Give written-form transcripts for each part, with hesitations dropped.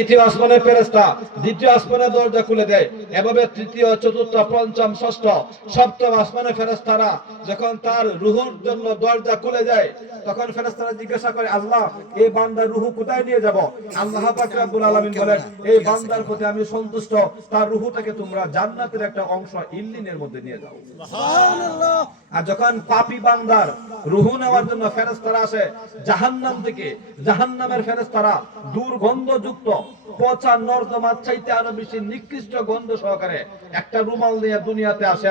তৃতীয় আসমানের ফেরেশতা দ্বিতীয় আসমানের দরজা খুলে দেয়। এভাবে তৃতীয়, চতুর্থ, পঞ্চম, ষষ্ঠ, সপ্তম আসমানের ফেরেশতারা যখন তার রূহের জন্য দরজা খুলে যায়, তখন ফেরেশতারা জিজ্ঞাসা করে, আল্লাহ, এই বান্দার রূহ কোথায় নিয়ে যাব? আল্লাহ পাক রব্বুল আলামিন বলেন, এই বান্দার প্রতি আমি সন্তুষ্ট, তার রূহটাকে তোমরা জান্নাতের একটা অংশ ইল্লিনের মধ্যে নিয়ে যাও। সুবহানাল্লাহ। আর যখন পাপী বান্দার রূহ নেওয়ার জন্য ফেরেশতারা আসে জাহান্নাম থেকে, জাহান্নামের ফেরেশতারা দুর্গন্ধযুক্ত পচা নর্দমার চাইতে আরো বেশি নিকৃষ্ট গন্ধ সহকারে একটা রুমাল নিয়ে দুনিয়াতে আসে।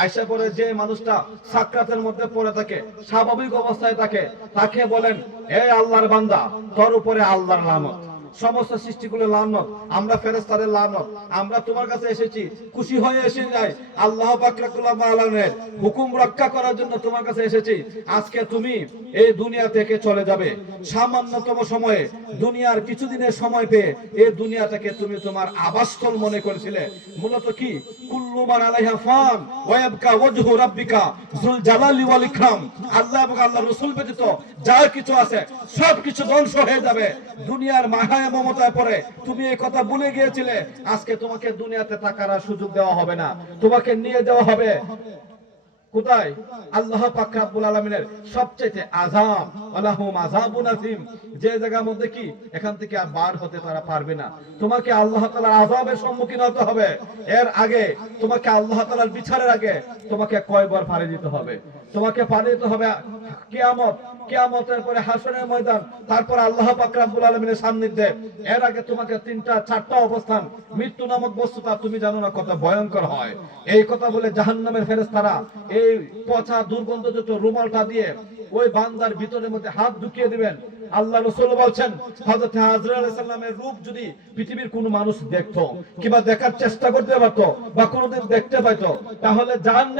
আয়সা পরে যে মানুষটা সাকরাতের মধ্যে পড়ে থাকে, স্বাভাবিক অবস্থায় থাকে, তাকে বলেন, হে আল্লাহর বান্দা, তোর উপরে আল্লাহর লানত, সমস্ত সৃষ্টিগুলো লানত, আমরা ফেরেশতাদের লানত, আমরা তোমার কাছে এসেছি, খুশি হয়ে এসে যাই, আল্লাহ পাক রব্বুল আলামিনের হুকুম রক্ষা করার জন্য তোমার কাছে এসেছি। আজকে তুমি এই দুনিয়া থেকে চলে যাবে। সামান্যতম সময়ে, দুনিয়ার কিছুদিনের সময় পেয়ে এই দুনিয়াটাকে তুমি তোমার আবাসস্থল মনে করেছিলে। মূলত কি, কুল্লু মান আলাইহা ফান ওয়া ইয়াবকা ওয়াজহু রাব্বিকা যুল জালালি ওয়াল ইকরাম। আল্লাহ এবং আল্লাহর রাসূল ব্যতীত যা কিছু আছে সবকিছু ধ্বংস হয়ে যাবে। দুনিয়ার মায়া মমতায় পড়ে তুমি এই কথা ভুলে গিয়েছিলে। আজকে তোমাকে দুনিয়াতে থাকার সুযোগ দেওয়া হবে না, তোমাকে নিয়ে যাওয়া হবে কোথায়? আল্লাহ পাক রব্বুল আলামিনের সবচেয়ে আযাব, ওয়ালাহুম আযাবুন আযীম, যে জায়গার মধ্যে কি এখান থেকে আর বার হতে তারা পারবে না। তোমাকে আল্লাহ তাআলার আযাবের সম্মুখীন হতে হবে। এর আগে তোমাকে আল্লাহ তাআলার বিচারের আগে তোমাকে কয়বার পাড়ি দিতে হবে? তোমাকে পাড়ি দিতে হবে কিয়ামত, কিয়ামতের পরে হাসরের ময়দান, তারপর আল্লাহ পাক রব্বুল আলামিনের সান্নিধ্যে। এর আগে তোমাকে তিনটা চারটা অবস্থান, মৃত্যু নামক বস্তুটা তুমি জানো না কত ভয়ঙ্কর হয়। এই কথা বলে জাহান্নামের ফেরেশতারা এই পচা দুর্গন্ধযুক্ত রুমালটা দিয়ে ওই বান্দার ভিতরের মধ্যে হাত ঢুকিয়ে দিবেন। আল্লাহ রাসূল বলছেন, হযরত আজরাইল আলাইহিস সালামের রূপ যদি পৃথিবীর কোনো মানুষ দেখতো কিংবা দেখার চেষ্টা করতে পারতো বা কোনোদিন দেখতে পাইতো, তাহলে জাহান্নাম